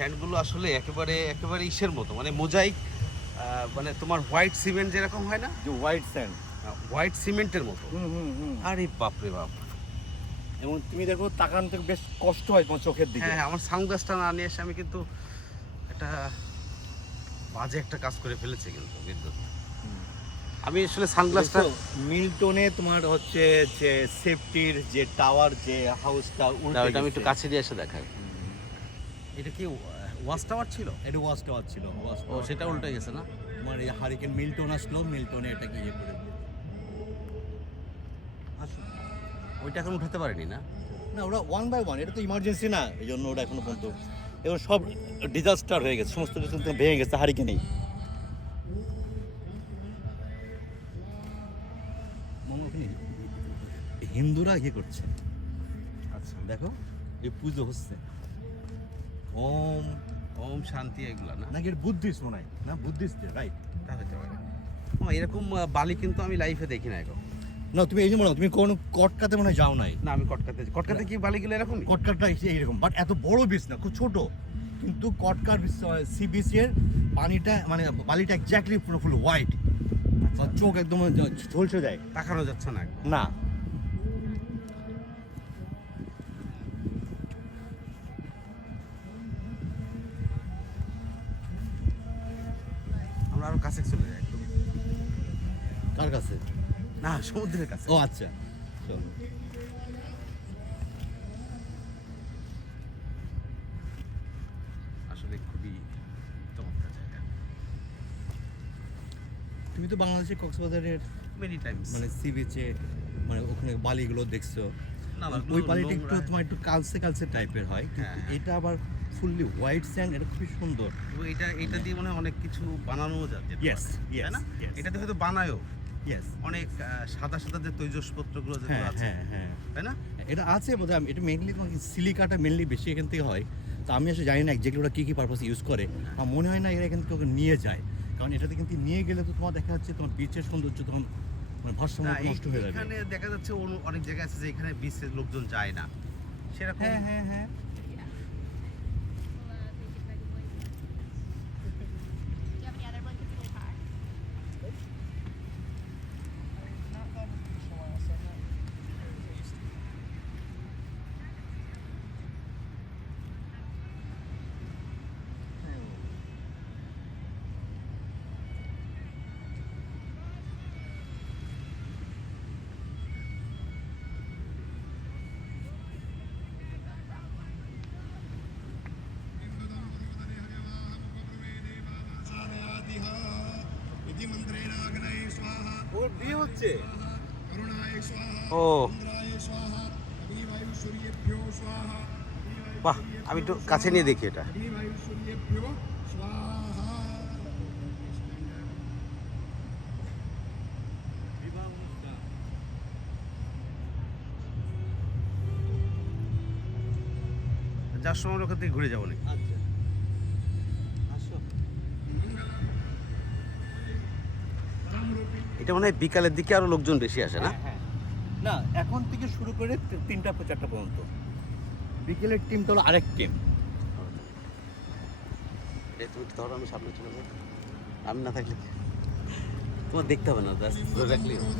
স্যান্ডগুলো আসলে একেবারে একেবারে ইসের মতো, মানে মোজাইক, মানে তোমার হোয়াইট সিমেন্ট যেরকম হয় না, যে হোয়াইট স্যান্ড, হোয়াইট সিমেন্টের মতো। আরে বাপরে বাপ! এবং তুমি দেখো তাকান থেকে বেশ কষ্ট হয় তোমার চোখের দিকে। হ্যাঁ, আমার সানগ্লাসটা না নিয়ে এসে আমি কিন্তু একটা বাজে একটা কাজ করে ফেলেছি কিন্তু বিদ্যুৎ। আমি আসলে সানগ্লাসটা মিল্টনে তোমার হচ্ছে যে সেফটির যে টাওয়ার, যে হাউসটা এটা আমি একটু কাছে দিয়ে এসে দেখাই। এটা কি ওয়াচ টাওয়ার ছিল? এটা ওয়াচ টাওয়ার ছিল। ও, সেটা উল্টে গেছে না? তোমার এই হারিকেন মিল্টন আসলো, মিল্টনে এটাকে ইয়ে করে দিল। ওইটা এখন উঠাতে পারেনি না? না, ওরা ওয়ান বাই ওয়ান, এটা তো ইমার্জেন্সি না, এই জন্য ওরা এখনো পর্যন্ত এবং সব ডিজাস্টার হয়ে গেছে, সমস্ত কিছু ভেঙে গেছে হারিকেনেই। হিন্দুরা ইয়ে করছে, আচ্ছা, দেখো এই পুজো হচ্ছে, ওম ওম শান্তি এগুলা না? নাকি বুদ্ধিস্ট মনে হয়, না বুদ্ধিস্ট রাইট? তা হতে পারে। এরকম বালি কিন্তু আমি লাইফে দেখি না এখন। না, তুমি এই যে মনে হয় তুমি কোনো কটকাতে মনে হয় যাও নাই। না, আমি কটকাতে কি বালিগুলো এরকম? কটকাটা এইরকম, বাট এত বড় বিচ না, খুব ছোট। কিন্তু কটকার সি বিচের পানিটা মানে বালিটা এক্স্যাক্টলি পুরো ফুল হোয়াইট, চোখ একদম ঝলসে যায়, তাকানো যাচ্ছে না একদম। না। আমরা আরো কাছে চলে যাই একদম। কার কাছে? না, সমুদ্রের কাছে। ও আচ্ছা, চলো। আসলে খুবই চমৎকার জায়গা। তুমি তো বাংলাদেশের কক্সবাজারের মেনি টাইমস মানে সি বিচে মানে ওখানে বালিগুলো দেখছো, না, ওই বালিটা একটু তোমার একটু কালচে কালচে টাইপের হয়, কিন্তু হ্যাঁ। এটা আবার ফুললি হোয়াইট স্যান্ড, এটা খুবই সুন্দর। এবং এটা দিয়ে মনে হয় অনেক কিছু বানানোও যাচ্ছে। Yes, yes, তাই না? yes. এটা দিয়ে হয়তো বানায়ও ইয়েস, অনেক সাদা সাদা যে তৈজসপত্রগুলো যেগুলো হ্যাঁ আছে, হ্যাঁ হ্যাঁ, তাই না? এটা আছে বোধহয়। এটা মেনলি তোমার সিলিকাটা মেনলি বেশি এখান থেকে হয়, তো আমি আসলে জানি না যেগুলো ওরা কী কী পারপাস ইউজ করে। আমার মনে হয় না এরা এখান থেকে ওকে নিয়ে যায়, কারণ এটাতে কিন্তু নিয়ে গেলে তো তোমার দেখা যাচ্ছে তোমার বিচের সৌন্দর্য তখন মানে ভারসাম্য না, নষ্ট হয়ে যাবে। এখানে দেখা যাচ্ছে অনেক জায়গায় আছে যে এখানে বিচের লোকজন যায় না, সেরকম। হ্যাঁ হ্যাঁ হ্যাঁ, Do you have any other blankets in your car? ওর বিয়ে হচ্ছে। ও বাহ, আমি একটু কাছে নিয়ে দেখি এটা। যার সময় আমরা ওখান থেকে ঘুরে যাবো নাকি? আচ্ছা, আসো। এটা মনে হয় বিকালের দিকে আরো লোকজন বেশি আসে না? হ্যাঁ, না এখন থেকে শুরু করে 3টা 4টা পর্যন্ত। বিকেলের টিমটা হলো আরেক টিম। তুমি তো ধরো, আমি সামনে চলে যাই, আমি না থাকলে তোমার দেখতে হবে না, জাস্ট ধরে রাখলেই হবে।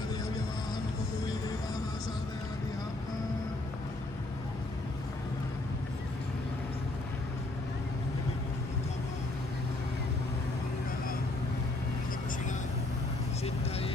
সিদ্ধায়